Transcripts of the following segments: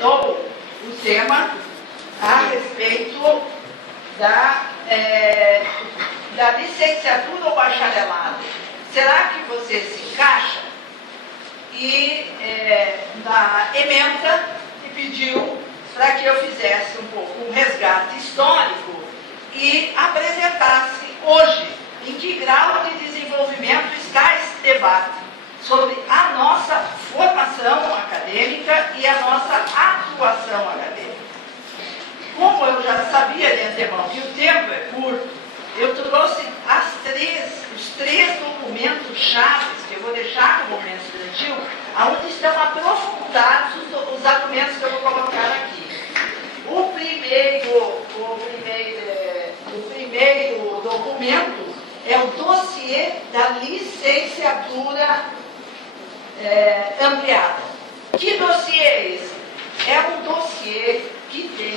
recomendou o tema a respeito da licenciatura ou bacharelado. Será que você se encaixa? E na ementa me pediu para que eu fizesse um pouco um resgate histórico e apresentasse hoje em que grau de desenvolvimento está esse debate sobre a nossa formação acadêmica e a nossa atuação acadêmica. Como eu já sabia de antemão que o tempo é curto, eu trouxe os três documentos chaves que eu vou deixar no movimento estudantil, onde estão aprofundados os argumentos que eu vou colocar aqui. O primeiro documento é o dossiê da licenciatura ampliada. Que dossiê é esse? É um dossiê que tem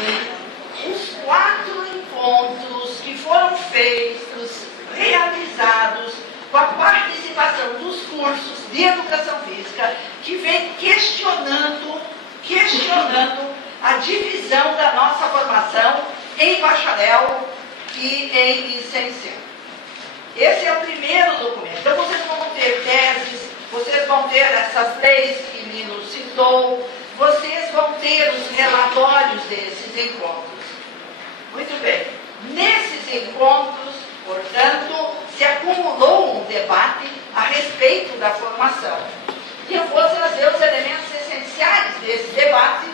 os 4 encontros que foram feitos, realizados, com a participação dos cursos de educação física, que vem questionando a divisão da nossa formação em bacharel e em licenciatura. Esse é o primeiro documento. Então, vocês vão ter teses, vocês vão ter essas leis que Lino citou, vocês vão ter os relatórios desses encontros. Muito bem. Nesses encontros, portanto, se acumulou um debate a respeito da formação. E eu vou trazer os elementos essenciais desse debate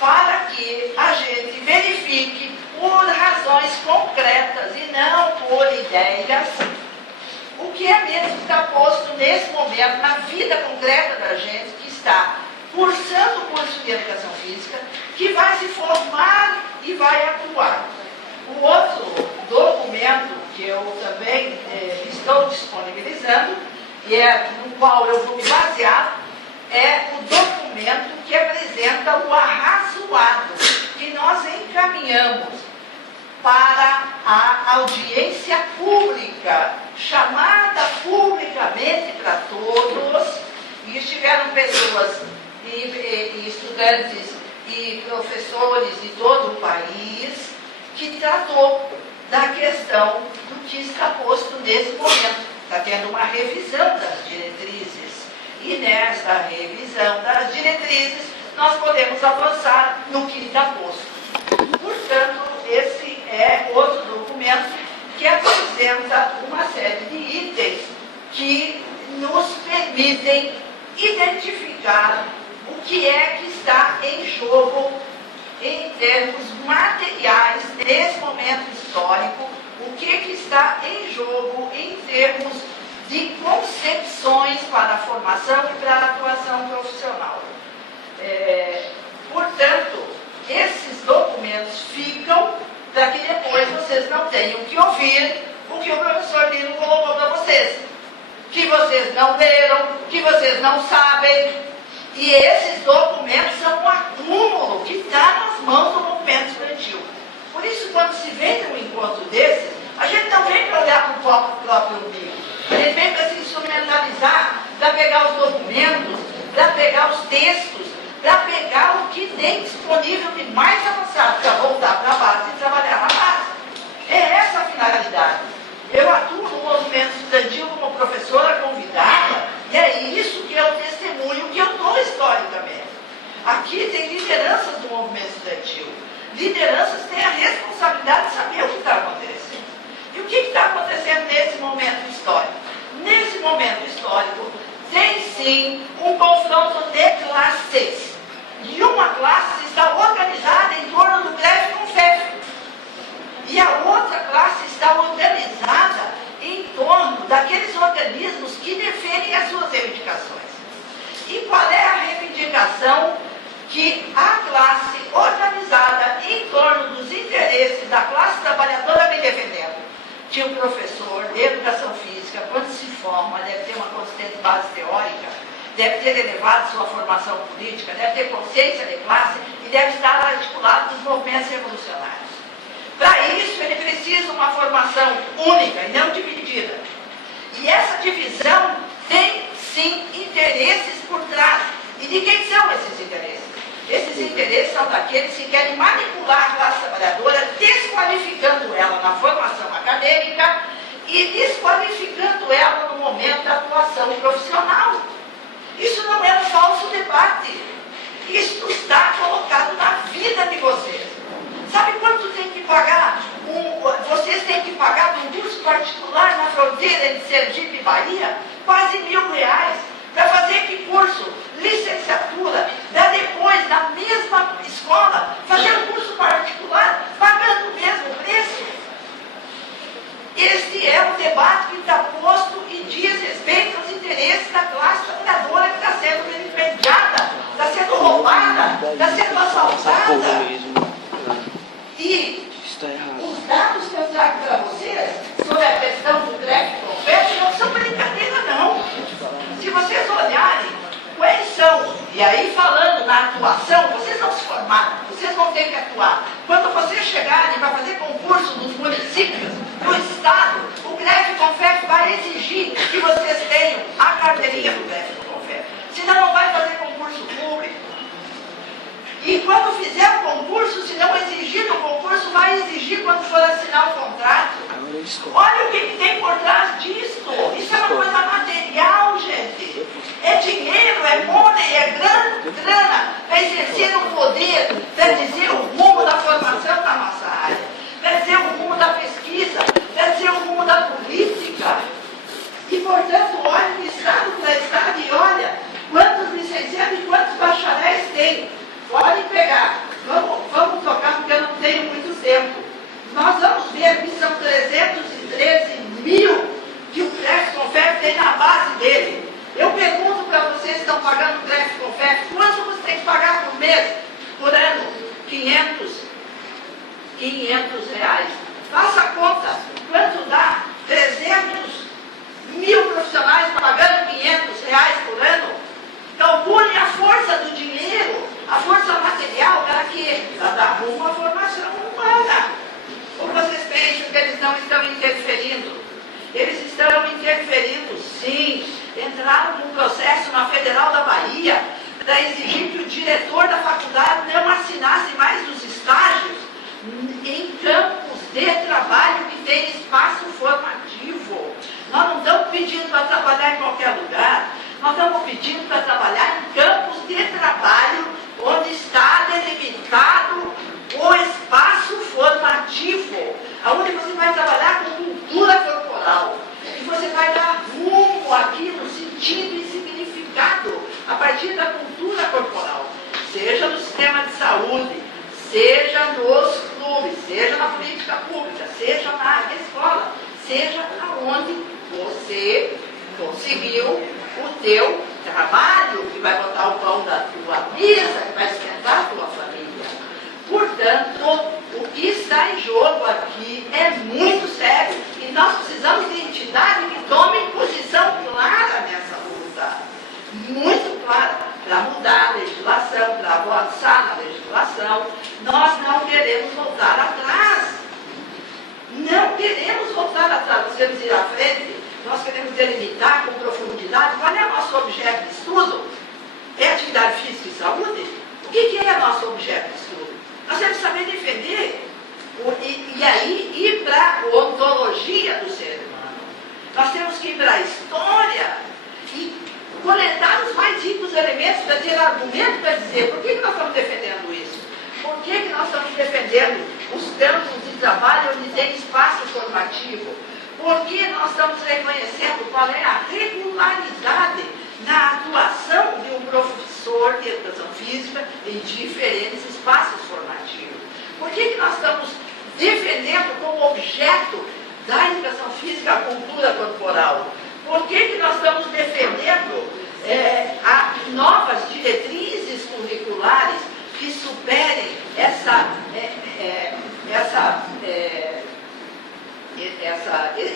para que a gente verifique por razões concretas e não por ideias o que é mesmo que está posto nesse momento na vida concreta da gente que está cursando o curso de educação física, que vai se formar e vai atuar. O outro documento que eu também estou disponibilizando, e no qual eu vou me basear, é o documento que apresenta o arrazoado que nós encaminhamos para a audiência pública, chamada publicamente para todos, e estiveram pessoas e estudantes e professores de todo o país, que tratou da questão do que está posto nesse momento. Está tendo uma revisão das diretrizes. E nessa revisão das diretrizes, nós podemos avançar no que está posto. Portanto, esse é outro documento que apresenta uma série de itens que nos permitem identificar o que é que está em jogo em termos materiais nesse momento histórico, o que está em jogo em termos de concepções para a formação e para a atuação profissional. Portanto, esses documentos ficam para que depois vocês não tenham que ouvir o que o professor Lino colocou para vocês, que vocês não leram, que vocês não sabem. E esses documentos são um acúmulo que está nas mãos do movimento estudantil. Por isso, quando se vem num encontro desse, a gente não vem para olhar para o próprio umbigo. A gente vem para se instrumentalizar, para pegar os documentos, para pegar os textos, para pegar o que tem disponível de mais avançado, para voltar para a base e trabalhar na base. É essa a finalidade. Eu atuo no movimento estudantil como professora convidada, e é isso que é o testemunho que eu dou historicamente. Aqui tem lideranças do movimento estudantil. Lideranças têm a responsabilidade de saber o que está acontecendo. E o que está acontecendo nesse momento histórico? Nesse momento histórico, tem sim um confronto de classes. E uma classe está organizada em torno do greve com FEF. E a outra classe está organizada em torno daqueles organismos que defendem as suas reivindicações. E qual é a reivindicação que a classe organizada em torno dos interesses da classe trabalhadora vem defendendo? Que o professor de educação física, quando se forma, deve ter uma consistente base teórica, deve ter elevado sua formação política, deve ter consciência de classe e deve estar articulado nos movimentos revolucionários. Para isso, ele precisa de uma formação única e não dividida. E essa divisão tem, sim, interesses por trás. E de quem são esses interesses? Esses são daqueles que querem manipular a classe trabalhadora, desqualificando ela na formação acadêmica e desqualificando ela no momento da atuação profissional. Isso não é um falso debate. Isso está colocado na vida de vocês. Sabe quanto tem que pagar? Vocês têm que pagar um curso particular na fronteira entre Sergipe e Bahia? Quase R$1.000. Para fazer que curso? Licenciatura. Para depois, na mesma escola, fazer um curso particular, pagando o mesmo preço? Este é o debate que está posto e diz respeito aos interesses da classe trabalhadora que está sendo vilipendiada, está sendo roubada, está sendo assaltada. E os dados que eu trago para vocês sobre a questão do CREF-CONFEF não são brincadeira, não. Se vocês olharem quais são, e aí falando na atuação, vocês não se formaram, vocês vão ter que atuar. Quando vocês chegarem para fazer concurso nos municípios, no Estado, o CREF-CONFEF vai exigir que vocês tenham a carteirinha do CREF-CONFEF. Senão não vai fazer concurso público. E quando fizer o concurso, se não exigir no concurso, vai exigir quando for assinar o contrato. Olha o que tem por trás disso. Isso é uma coisa material, gente. É dinheiro, é money, é grana. Para exercer um poder, para dizer o rumo da formação da nossa área, para dizer o rumo da pesquisa, para dizer o rumo da política. E, portanto, olha de estado para estado e olha quantos licenciados e quantos bacharéis tem. Podem pegar. Vamos tocar porque eu não tenho muito tempo. Nós vamos ver que são 313 mil que o CREF-CONFEF tem na base dele. Eu pergunto para vocês que estão pagando o CREF-CONFEF, quanto você tem que pagar por mês? Por ano? 500 reais. Faça a conta. Quanto dá? 300 mil profissionais pagando 500 reais por ano? Calcule a força do dinheiro, a força material, para quê? Para dar uma formação humana. Ou vocês pensam que eles não estão interferindo? Eles estão interferindo, sim. Entraram num processo na Federal da Bahia para exigir que o diretor da faculdade não assinasse mais os estágios em campos de trabalho que tem espaço formativo. Nós não estamos pedindo para trabalhar em qualquer lugar. Nós estamos pedindo para trabalhar em campos de trabalho onde está delimitado o espaço formativo, onde você vai trabalhar com cultura corporal, e você vai dar rumo àquilo, sentido e significado a partir da cultura corporal, seja no sistema de saúde, seja nos clubes, seja na política pública, seja na escola, seja aonde você conseguiu o teu trabalho, que vai botar o pão da tua mesa, que vai sustentar a tua família. Portanto, o que está em jogo aqui é muito sério e nós precisamos de entidade que tome posição clara nessa luta. Muito clara, para mudar a legislação, para avançar na legislação. Nós não queremos voltar atrás. Não queremos voltar atrás, nós queremos ir à frente. Nós queremos delimitar com profundidade qual é o nosso objeto de estudo. É atividade física e saúde? O que é nosso objeto de estudo? Nós temos que saber defender e aí ir para a ontologia do ser humano. Nós temos que ir para a história e coletar os mais ricos elementos para ter argumento para dizer por que nós estamos defendendo isso? Por que nós estamos defendendo os campos de trabalho onde tem espaço formativo? Porque nós estamos reconhecendo qual é a regularidade na atuação de um professor de educação física em diferentes espaços formativos. Por que nós estamos defendendo como objeto da educação física a cultura corporal? Por que nós estamos defendendo novas diretrizes curriculares que superem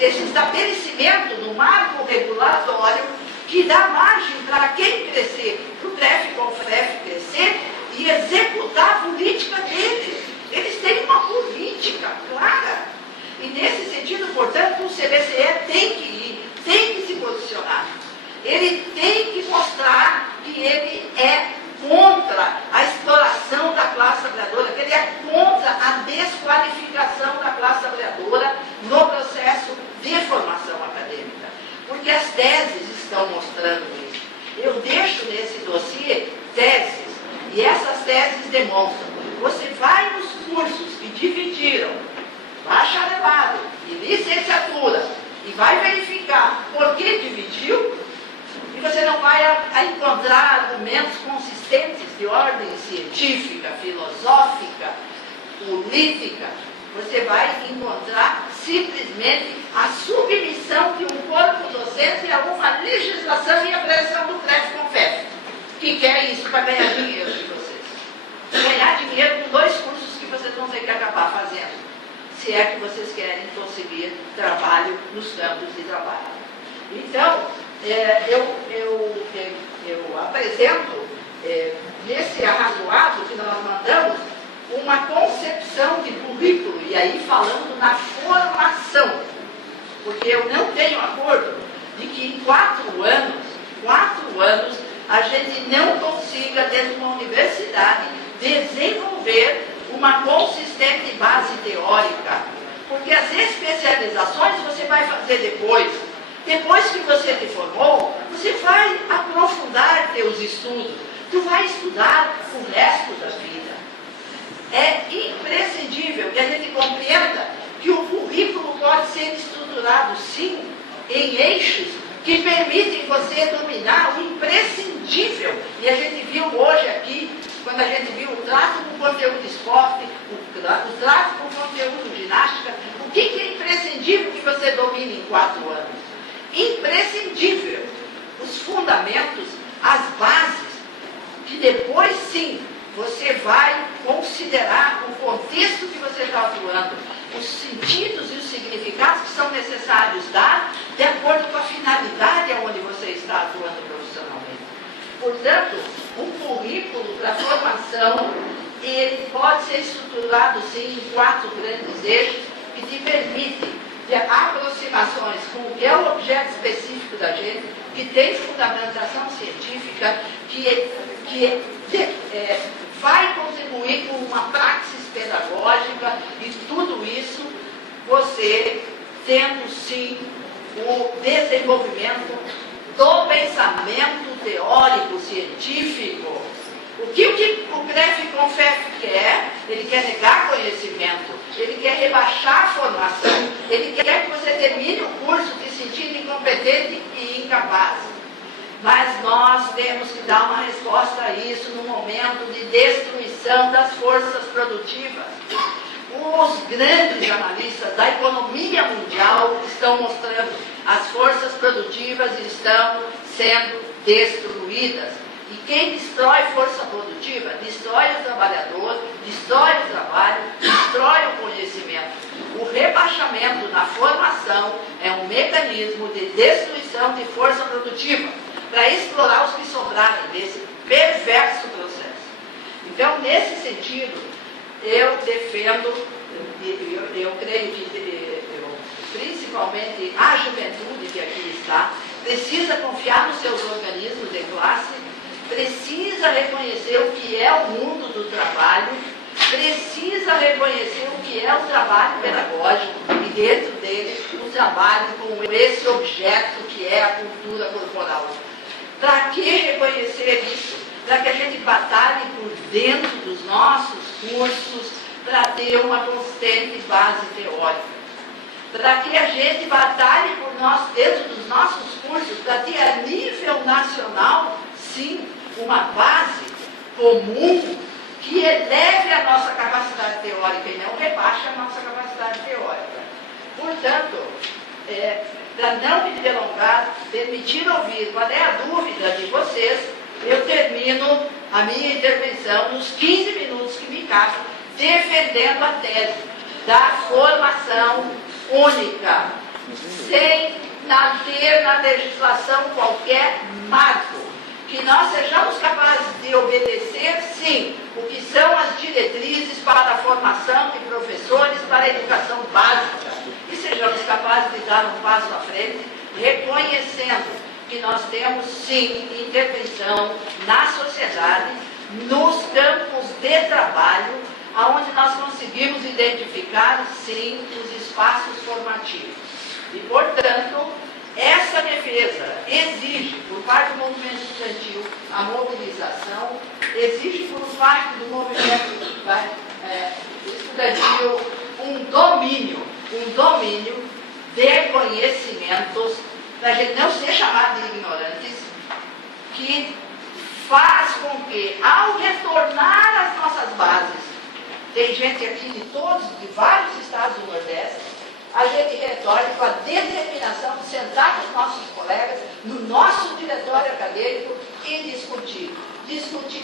esse estabelecimento do marco regulatório que dá margem para quem crescer, para o CREF-CONFEF crescer e executar a política deles. Eles têm uma política clara. E nesse sentido, portanto, o CBCE tem que ir, tem que se posicionar. Ele tem que mostrar que ele é contra a exploração da classe teses demonstram. Você vai nos cursos que dividiram bacharelado e licenciatura e vai verificar por que dividiu, e você não vai encontrar argumentos consistentes de ordem científica, filosófica, política. Você vai encontrar simplesmente a submissão de um corpo docente a uma legislação e a pressão do CREF-CONFEF, que quer isso para ganhar dinheiro de vocês. Ganhar dinheiro com 2 cursos que vocês vão ter que acabar fazendo, se é que vocês querem conseguir trabalho nos campos de trabalho. Então, eu apresento nesse arrazoado que nós mandamos uma concepção de currículo, e aí falando na formação, porque eu não tenho acordo de que em 4 anos, a gente não consiga, dentro de uma universidade, desenvolver uma consistente base teórica, porque as especializações você vai fazer depois. Depois que você te formou, você vai aprofundar teus estudos, tu vai estudar o resto da vida. É imprescindível que a gente compreenda que o currículo pode ser estruturado, sim, em eixos que permitem você dominar o imprescindível. E a gente viu hoje aqui, quando a gente viu o trato com conteúdo esporte, o trato com conteúdo ginástica, o que é imprescindível que você domine em 4 anos? Imprescindível os fundamentos, as bases, que depois sim você vai considerar o contexto que você está atuando, os sentidos e os significados que são necessários dar de acordo com a finalidade aonde você está atuando profissionalmente. Portanto, um currículo para formação, ele pode ser estruturado sim em 4 grandes eixos que te permitem de aproximações com o que é o objeto específico da gente, que tem fundamentação científica, que vai contribuir com uma praxis pedagógica, e tudo isso você tendo sim o desenvolvimento do pensamento teórico científico. O que o CREF-CONFEF quer? Ele quer negar conhecimento, ele quer rebaixar a formação, ele quer que você termine o curso te sentindo incompetente e incapaz. Mas nós temos que dar uma resposta a isso no momento de destruição das forças produtivas. Os grandes analistas da economia mundial estão mostrando que as forças produtivas estão sendo destruídas. E quem destrói força produtiva, destrói o trabalhador, destrói o trabalho, destrói o conhecimento. O rebaixamento na formação é um mecanismo de destruição de força produtiva, para explorar os que sobrarem desse perverso processo. Então, nesse sentido, eu defendo, eu creio que principalmente a juventude que aqui está, precisa confiar nos seus organismos de classe, precisa reconhecer o que é o mundo do trabalho, precisa reconhecer o que é o trabalho pedagógico e dentro dele o trabalho com esse objeto que é a cultura corporal. Para que reconhecer isso? Para que a gente batalhe por dentro dos nossos cursos para ter uma consistente base teórica. Para que a gente batalhe por nós, dentro dos nossos cursos, para ter a nível nacional, sim, uma base comum que eleve a nossa capacidade teórica e não rebaixe a nossa capacidade teórica. Portanto, para não me delongar, permitir ouvir qual é a dúvida de vocês, eu termino a minha intervenção nos 15 minutos que me cabem, defendendo a tese da formação única, sem ter na legislação qualquer marco, que nós sejamos capazes de obedecer, sim, o que são as diretrizes para a formação de professores para a educação básica, e sejamos capazes de dar um passo à frente, reconhecendo que nós temos, sim, intervenção na sociedade, nos campos de trabalho, onde nós conseguimos identificar, sim, os espaços formativos. E, portanto, Essa defesa exige, por parte do movimento estudantil, a mobilização, exige, por parte do movimento estudantil, um domínio de conhecimentos, para a gente não ser chamado de ignorantes, que faz com que, ao retornar às nossas bases, tem gente aqui de vários estados do Nordeste, a gente retorne com a determinação de sentar com os nossos colegas no nosso diretório acadêmico e discutir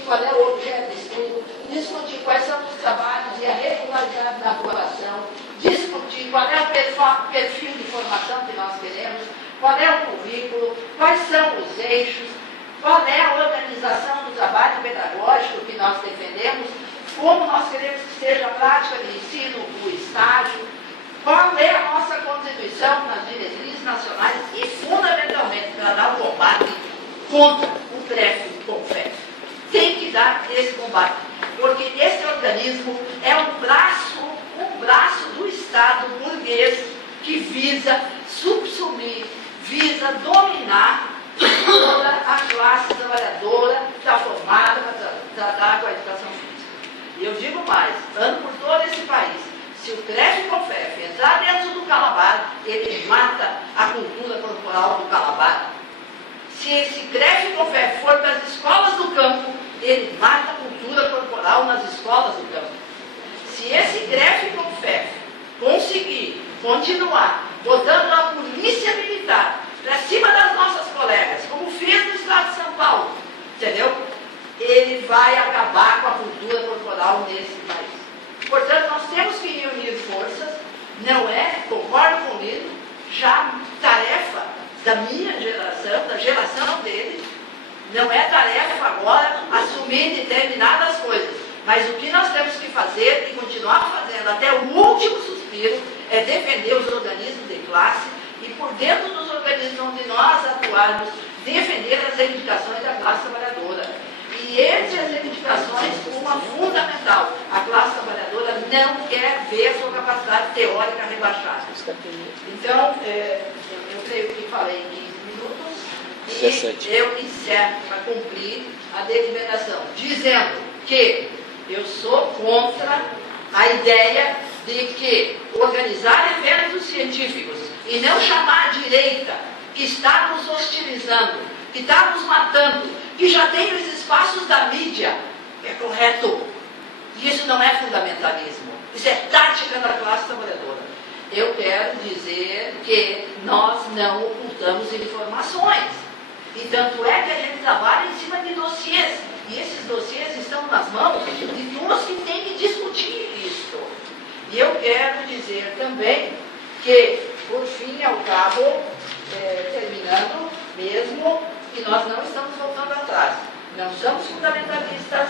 qual é o objeto de estudo, discutir quais são os trabalhos e a regularidade da aprovação, discutir qual é o perfil de formação que nós queremos, qual é o currículo, quais são os eixos, qual é a organização do trabalho pedagógico que nós defendemos, como nós queremos que seja a prática de ensino, o estágio, qual é a nossa contribuição nas diretrizes nacionais e, fundamentalmente, para dar o combate contra o CREF e o CONFEF. Tem que dar esse combate, porque esse organismo é um braço do Estado burguês que visa subsumir, visa dominar toda a classe trabalhadora que está formada para tratar com a educação física. E eu digo mais, ando por todo esse país. Se o CREF e o CONFEF entrar dentro do Calabar, ele mata a cultura corporal do Calabar. Se esse CREF e CONFEF for para as escolas do campo, ele mata a cultura corporal nas escolas do campo. Se esse CREF e CONFEF conseguir continuar botando a polícia militar para cima das nossas colegas, como fez no estado de São Paulo, entendeu? Ele vai acabar com a cultura corporal nesse país. Portanto, nós temos que reunir forças, não é, concordo com o Lino, já tarefa da minha geração, da geração dele, não é tarefa agora assumir determinadas coisas, mas o que nós temos que fazer e continuar fazendo até o último suspiro é defender os organismos de classe e, por dentro dos organismos onde nós atuarmos, defender as reivindicações da classe trabalhadora. E entre as reivindicações, uma fundamental, a classe trabalhadora não quer ver sua capacidade teórica rebaixada. Então, eu creio que falei em 15 minutos e eu encerro para cumprir a deliberação, dizendo que eu sou contra a ideia de que organizar eventos científicos e não chamar a direita, que está nos hostilizando, que está nos matando, que já tem os espaços da mídia, é correto. Isso não é fundamentalismo, isso é tática da classe trabalhadora. Eu quero dizer que nós não ocultamos informações. E tanto é que a gente trabalha em cima de dossiês. E esses dossiês estão nas mãos de todos que têm que discutir isso. E eu quero dizer também que, por fim e ao cabo, terminando mesmo, que nós não estamos voltando atrás. Não somos fundamentalistas,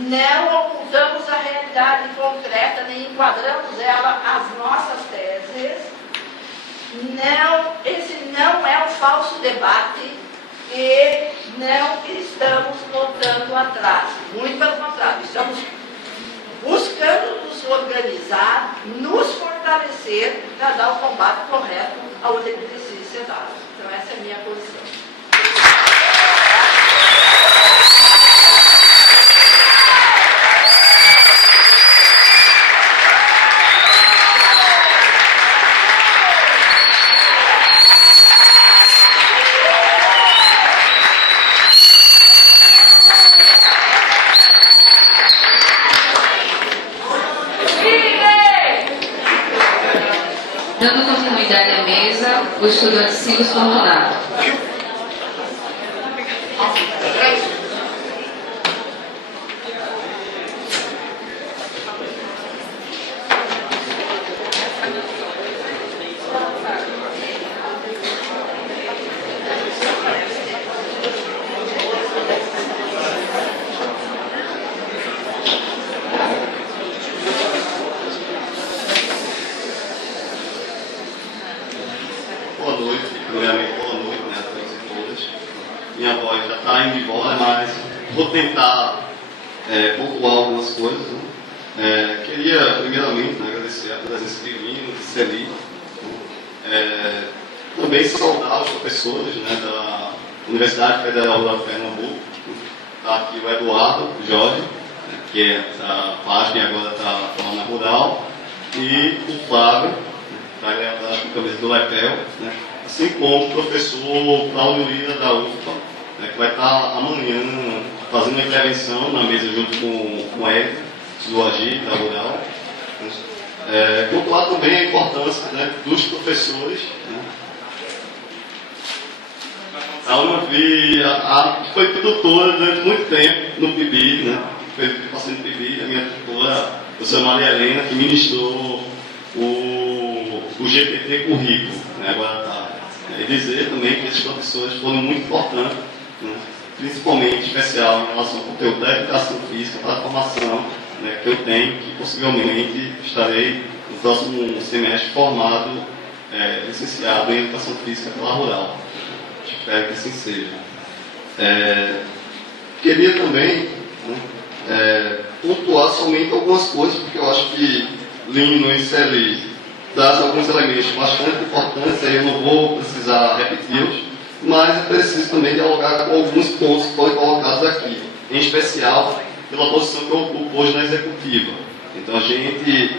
não ocultamos a realidade concreta, nem enquadramos ela às nossas teses. Não, esse não é um falso debate e não estamos voltando atrás. Muito pelo contrário, estamos buscando nos organizar, nos fortalecer para dar o combate correto aonde ele precisa ser dado. Então essa é a minha posição. Dando continuidade à mesa, o estudante Silas Fortunato. Boa noite, primeiramente boa noite, né, a todos e todas. Minha voz já está indo embora, mas vou tentar pontuar algumas coisas. Né? Queria, primeiramente, agradecer a presença de Lino, de Celi, Também saudar os professores, né, da Universidade Federal de Pernambuco. Está aqui o Eduardo, o Jorge, né, que é da página e agora está falando na Rural, e o Flávio, que está com a camisa do Lepel, né, assim como o professor Cláudio Lira da UFPA, né, que vai estar amanhã fazendo uma intervenção na mesa junto com o Ed, do Agir, da Rural. Pontuar também a importância, né, dos professores. Né. A Ana Vi, que foi tutora durante muito tempo no PIBI, né, foi passando no PIBI, a minha tutora, a professora Maria Helena, que ministrou o GPT currículo, né, agora tá. E dizer também que esses professores foram muito importantes, né, principalmente especial em relação ao conteúdo da educação física para a formação, né, que eu tenho, que possivelmente estarei no próximo semestre formado, licenciado em educação física pela Rural. Espero que assim seja. Queria também, né, pontuar somente algumas coisas, porque eu acho que Lino e Celi traz alguns elementos bastante importantes, aí eu não vou precisar repeti-los, mas é preciso também dialogar com alguns pontos que foram colocados aqui, em especial pela posição que eu ocupo hoje na executiva. Então a gente,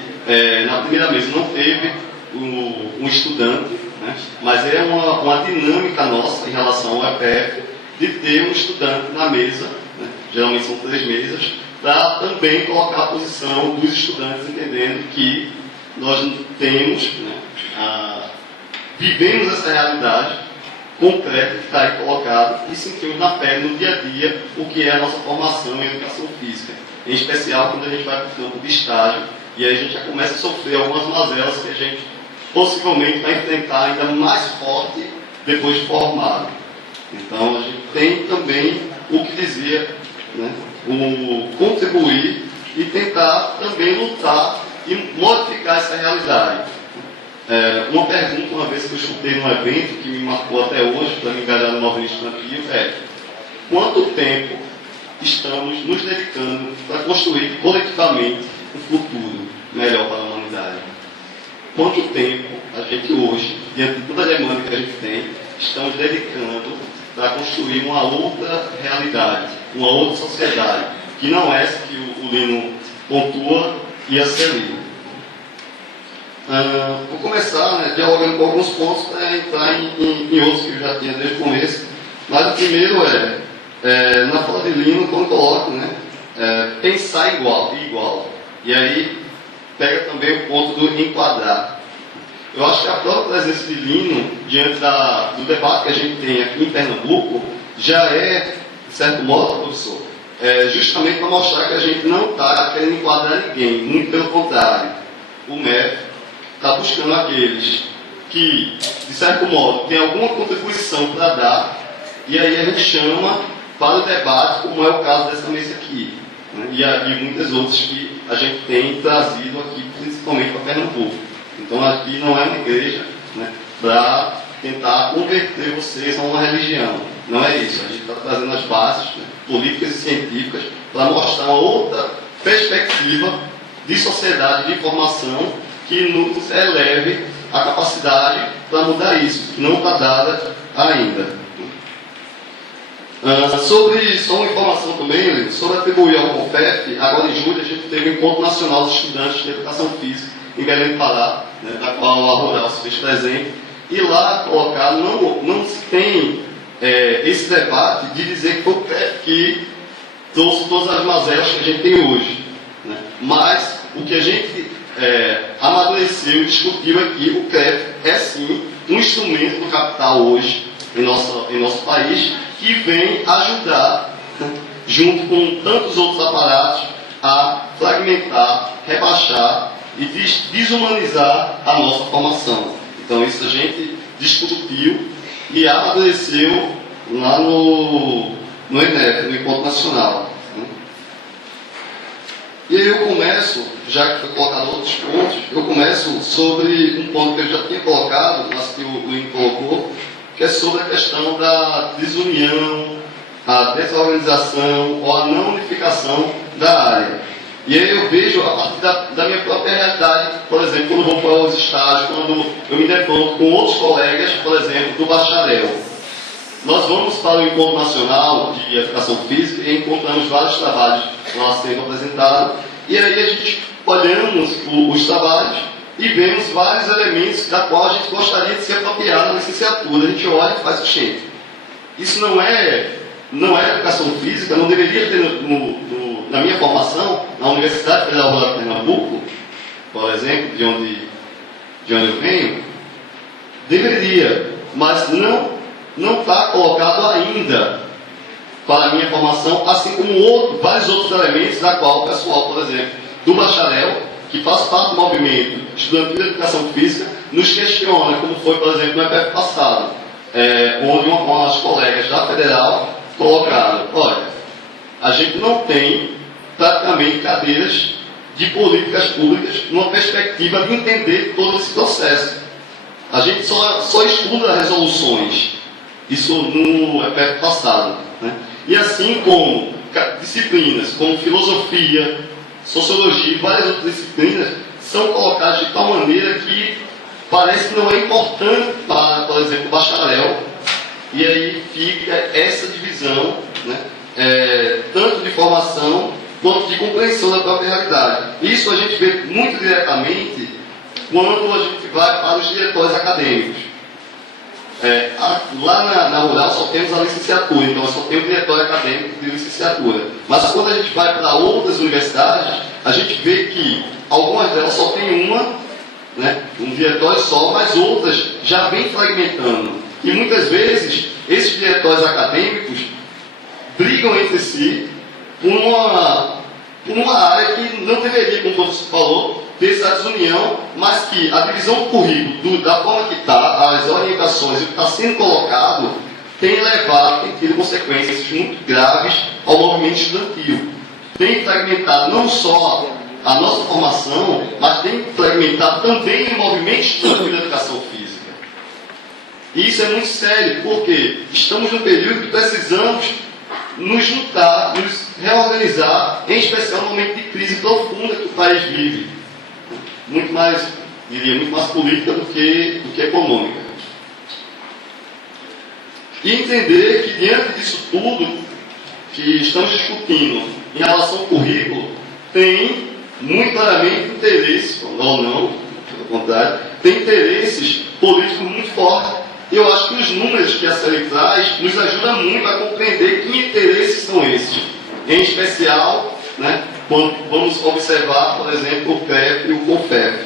na primeira mesa, não teve um estudante, né, mas é uma dinâmica nossa em relação ao EPF de ter um estudante na mesa, né, geralmente são 3 mesas, para também colocar a posição dos estudantes, entendendo que nós temos, né, vivemos essa realidade concreta que está aí colocado e sentimos na pele, no dia a dia, o que é a nossa formação em educação física. Em especial quando a gente vai para o campo de estágio e aí a gente já começa a sofrer algumas mazelas que a gente possivelmente vai enfrentar ainda mais forte depois de formado. Então a gente tem também o que dizer, né, o contribuir e tentar também lutar e modificar essa realidade. Uma pergunta, uma vez que eu escutei num evento que me marcou até hoje, para me engajar no movimento estudantil, quanto tempo estamos nos dedicando para construir coletivamente um futuro melhor para a humanidade? Quanto tempo a gente hoje, diante de toda a demanda que a gente tem, estamos dedicando para construir uma outra realidade, uma outra sociedade, que não é essa que o Lino pontua e a Celi. Vou começar, né, dialogando com alguns pontos para entrar em outros que eu já tinha desde o começo. Mas o primeiro na fala de Lino, quando coloca, né, pensar igual. E aí pega também o ponto do enquadrar. Eu acho que a própria presença de Lino, diante do debate que a gente tem aqui em Pernambuco, já é, de certo modo, professor, justamente para mostrar que a gente não está querendo enquadrar ninguém, muito pelo contrário. O MEF está buscando aqueles que, de certo modo, têm alguma contribuição para dar, e aí a gente chama para o debate, como é o caso dessa mesa aqui, né? E muitas outras que a gente tem trazido aqui, principalmente para Pernambuco. Então aqui não é uma igreja, né, para tentar converter vocês a uma religião. Não é isso. A gente está trazendo as bases, né, políticas e científicas para mostrar uma outra perspectiva de sociedade, de formação, que nos eleve a capacidade para mudar isso, que não está dada ainda. Só uma informação também, sobre atribuir ao CONFEF, agora em julho a gente teve o Encontro Nacional dos Estudantes de Educação Física em Belém do Pará, né, da qual a Rural se fez presente, e lá colocado não se tem esse debate de dizer que foi o CONFEF que trouxe todas as mazelas que a gente tem hoje, né, mas o que a gente amadureceu e discutiu aqui, o CREF é sim um instrumento do capital hoje em nosso país, que vem ajudar, né, junto com tantos outros aparatos, a fragmentar, rebaixar e desumanizar a nossa formação. Então isso a gente discutiu e amadureceu lá no ENEP, no Encontro Nacional. E aí eu começo, já que foi colocado outros pontos, eu começo sobre um ponto que eu já tinha colocado, mas que o Lino colocou, que é sobre a questão da desunião, a desorganização ou a não unificação da área. E aí eu vejo a partir da minha própria realidade, por exemplo, quando vou para os estágios, quando eu me defronto com outros colegas, por exemplo, do bacharel. Nós vamos para o Encontro Nacional de Educação Física e encontramos vários trabalhos lá sendo apresentados, e aí a gente olhamos os trabalhos e vemos vários elementos da qual a gente gostaria de se apropriar na licenciatura. A gente olha e faz o cheiro. Isso não é educação física, não deveria ter na minha formação, na Universidade Federal de Pernambuco, por exemplo, de onde eu venho, deveria, mas não está colocado ainda para a minha formação, assim como vários outros elementos da qual o pessoal, por exemplo, do bacharel, que faz parte do movimento estudantil de educação física, nos questiona, como foi, por exemplo, no EPF passado, onde umas colegas da Federal colocaram: olha, a gente não tem praticamente cadeiras de políticas públicas numa perspectiva de entender todo esse processo. A gente só estuda resoluções, isso no EPF passado, né? E assim como disciplinas como filosofia, sociologia e várias outras disciplinas são colocadas de tal maneira que parece que não é importante para, por exemplo, o bacharel, e aí fica essa divisão, né? Tanto de formação quanto de compreensão da própria realidade. Isso a gente vê muito diretamente quando a gente vai para os diretórios acadêmicos. Lá na Rural só temos a licenciatura, então só tem o diretório acadêmico de licenciatura. Mas quando a gente vai para outras universidades, a gente vê que algumas delas só tem um diretório só, mas outras já vem fragmentando. E muitas vezes esses diretórios acadêmicos brigam entre si por uma área que não deveria, como o professor falou, ter essa desunião, mas que a divisão do currículo, da forma que está, as orientações, o que está sendo colocado, tem tido consequências muito graves ao movimento estudantil. Tem fragmentado não só a nossa formação, mas tem fragmentado também o movimento estudantil da educação física. E isso é muito sério, porque estamos num período que precisamos nos juntar, nos reorganizar, em especial no momento de crise profunda que o país vive. Muito mais política do que econômica. E entender que diante disso tudo que estamos discutindo em relação ao currículo, tem muito claramente interesse, ou não, pelo contrário, tem interesses políticos muito fortes. Eu acho que os números que a série traz nos ajudam muito a compreender que interesses são esses. Em especial, né, quando vamos observar, por exemplo, o CREF e o CONFEF.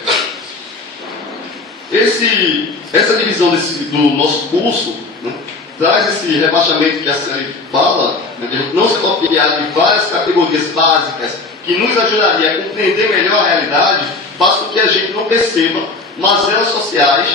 Essa divisão do nosso curso, né, traz esse rebaixamento que a série fala, né, de não se apropriar de várias categorias básicas que nos ajudaria a compreender melhor a realidade, faz com que a gente não perceba mazelas sociais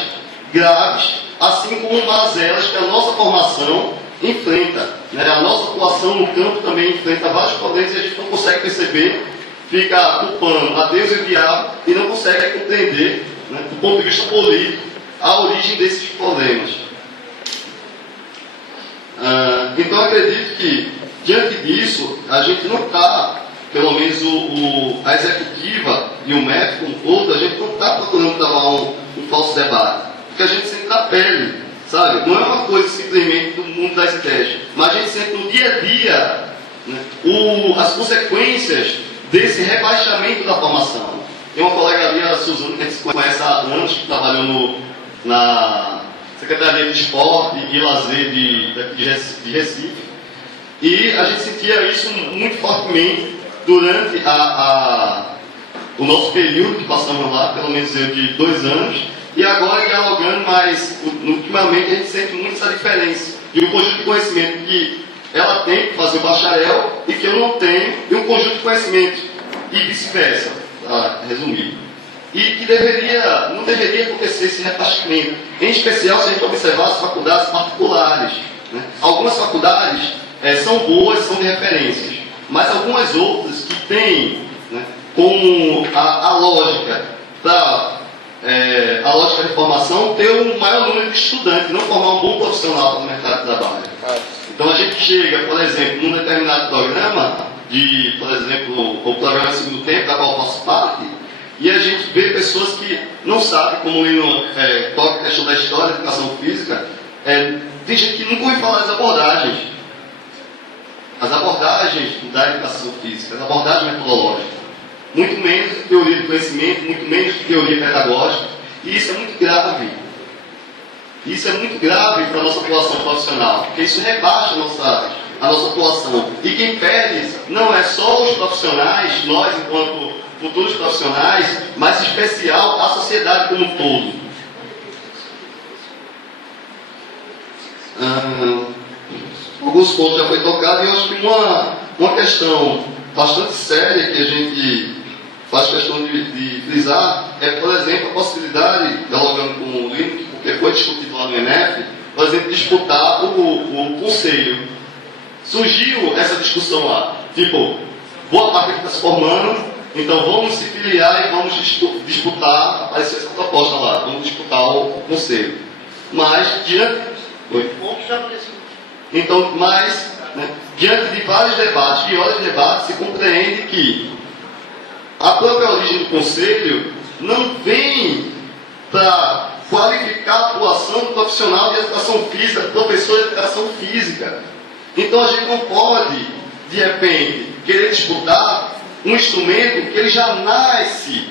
graves, assim como mazelas que a nossa formação enfrenta, né? A nossa atuação no campo também enfrenta vários problemas e a gente não consegue perceber, fica culpando a Deus e o diabo e não consegue compreender, né, do ponto de vista político, a origem desses problemas. Então acredito que, diante disso, a gente não está, pelo menos a executiva e o MEF como todo, a gente não está procurando travar um falso debate, porque a gente sente na pele, sabe? Não é uma coisa simplesmente do mundo das ideias, mas a gente sente no dia a dia, né, as consequências desse rebaixamento da formação. Tem uma colega ali, a Suzana, que a gente conhece há anos, que trabalhou na Secretaria de Esporte e Lazer de Recife, e a gente sentia isso muito fortemente durante o nosso período que passamos lá, pelo menos eu de 2 anos, e agora dialogando, mas ultimamente a gente sente muito essa diferença de um conjunto de conhecimento que ela tem que fazer o bacharel e que eu não tenho, e um conjunto de conhecimento, e vice-versa, para resumir. E que não deveria acontecer esse rebaixamento, em especial se a gente observar as faculdades particulares, né? Algumas faculdades são boas, são de referências, mas algumas outras que têm, né, como a lógica a lógica de formação, ter um maior número de estudantes, não formar um bom profissional para o mercado de trabalho. Então a gente chega, por exemplo, num determinado programa, por exemplo, o programa Segundo Tempo, da qual eu faço parte, e a gente vê pessoas que não sabem, como o Lino toca a questão da história da educação física, tem gente que nunca ouviu falar das abordagens. As abordagens da educação física, as abordagens metodológicas. Muito menos de teoria do conhecimento, muito menos de teoria pedagógica. E isso é muito grave. Isso é muito grave para a nossa população profissional, porque isso rebaixa a nossa população. E quem perde não é só os profissionais, nós enquanto futuros profissionais, mas em especial a sociedade como um todo. Alguns pontos já foi tocado e eu acho que uma questão bastante séria que a gente faz questão de frisar é, por exemplo, a possibilidade, dialogando com o Lino, porque foi discutido lá no ENEF, por exemplo, disputar o conselho. Surgiu essa discussão lá, tipo, boa parte que está se formando, então vamos se filiar e vamos disputar, apareceu essa proposta lá, vamos disputar o conselho. Mas, diante... Oi? Então, diante de vários debates, de horas de debate, se compreende que a própria origem do conselho não vem para qualificar a atuação do profissional de educação física, do professor de educação física. Então a gente não pode, de repente, querer disputar um instrumento que ele já nasce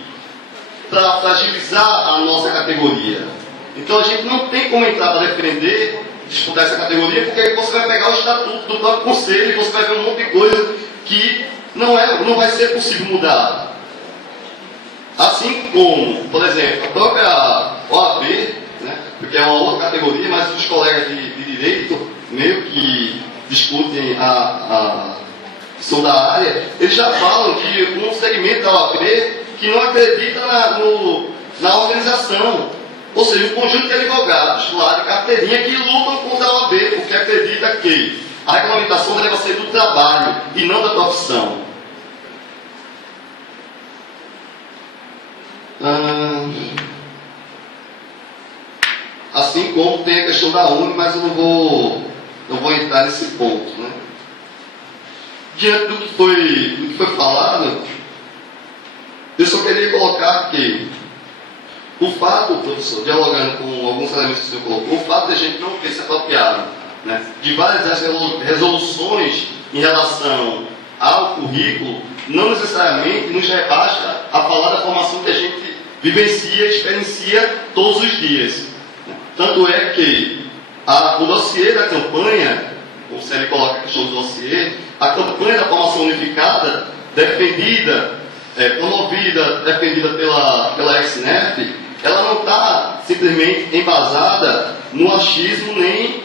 para fragilizar a nossa categoria. Então a gente não tem como entrar para defender, disputar essa categoria, porque aí você vai pegar o estatuto do próprio conselho e você vai ver um monte de coisa que não vai ser possível mudar. Assim como, por exemplo, a própria OAB, porque é uma outra categoria, mas os colegas de direito, meio que discutem que são da área, eles já falam que um segmento da OAB que não acredita na organização. Ou seja, um conjunto de advogados lá de carteirinha que lutam contra a OAB, porque acredita que a regulamentação deve ser do trabalho e não da profissão. Assim como tem a questão da UNE, mas eu não vou entrar nesse ponto. Diante do que foi falado, eu só queria colocar que o fato, professor, dialogando com alguns elementos que o senhor colocou, o fato de a gente não ter se apropriado de várias das resoluções em relação ao currículo, não necessariamente nos rebaixa a falar da formação que a gente vivencia, experiencia todos os dias. Tanto é que o dossiê da campanha, como se ele coloca a questão do dossiê, a campanha da formação unificada, defendida, promovida, defendida pela XNEF, ela não está simplesmente embasada no achismo nem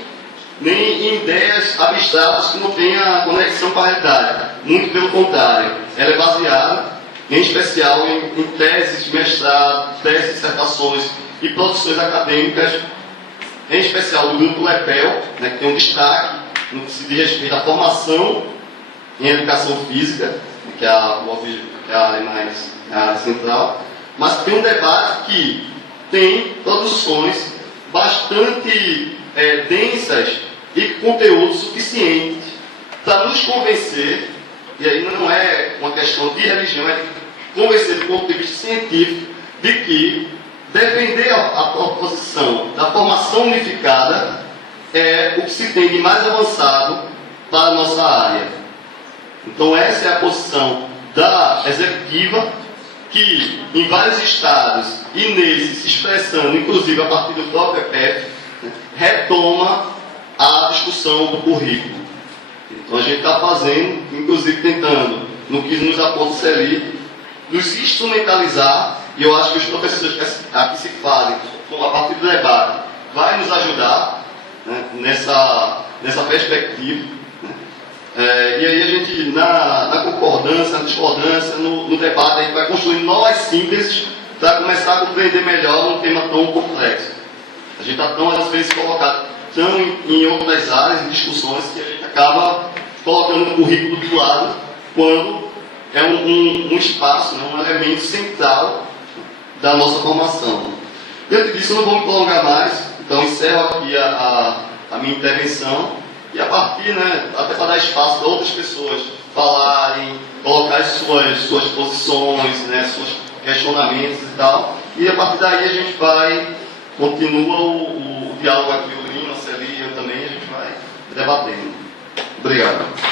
em ideias abstratas que não tenham conexão com a realidade. Muito pelo contrário, ela é baseada, em especial, em teses de mestrado, teses, dissertações e produções acadêmicas, em especial do grupo LEPEL, que tem um destaque no que se diz respeito à formação em educação física, que é a área mais a área central, mas tem um debate que tem produções bastante densas e conteúdo suficiente para nos convencer, e aí não é uma questão de religião, é de convencer do ponto de vista científico de que defender a proposição da formação unificada é o que se tem de mais avançado para a nossa área. Então essa é a posição da executiva, que em vários estados e nesses se expressando, inclusive a partir do próprio EPF, retoma a discussão do currículo. Então a gente está fazendo, inclusive tentando, no que nos aponta o CELI, nos instrumentalizar, e eu acho que os professores que aqui se fazem, a partir do debate, vai nos ajudar nessa perspectiva. E aí a gente, na concordância, na discordância, no debate, a gente vai construindo novas sínteses para começar a compreender melhor um tema tão complexo. A gente está tão, às vezes, colocado tão em outras áreas, em discussões, que a gente acaba colocando o currículo do lado, quando é um espaço, um elemento central da nossa formação. Dentro disso, eu não vou me prolongar mais, então encerro aqui a minha intervenção, e a partir, até para dar espaço para outras pessoas falarem, colocar as suas posições, né, seus questionamentos e tal. E a partir daí a gente continua o diálogo aqui, o Lino, a Celia, eu também, a gente vai debatendo. Obrigado.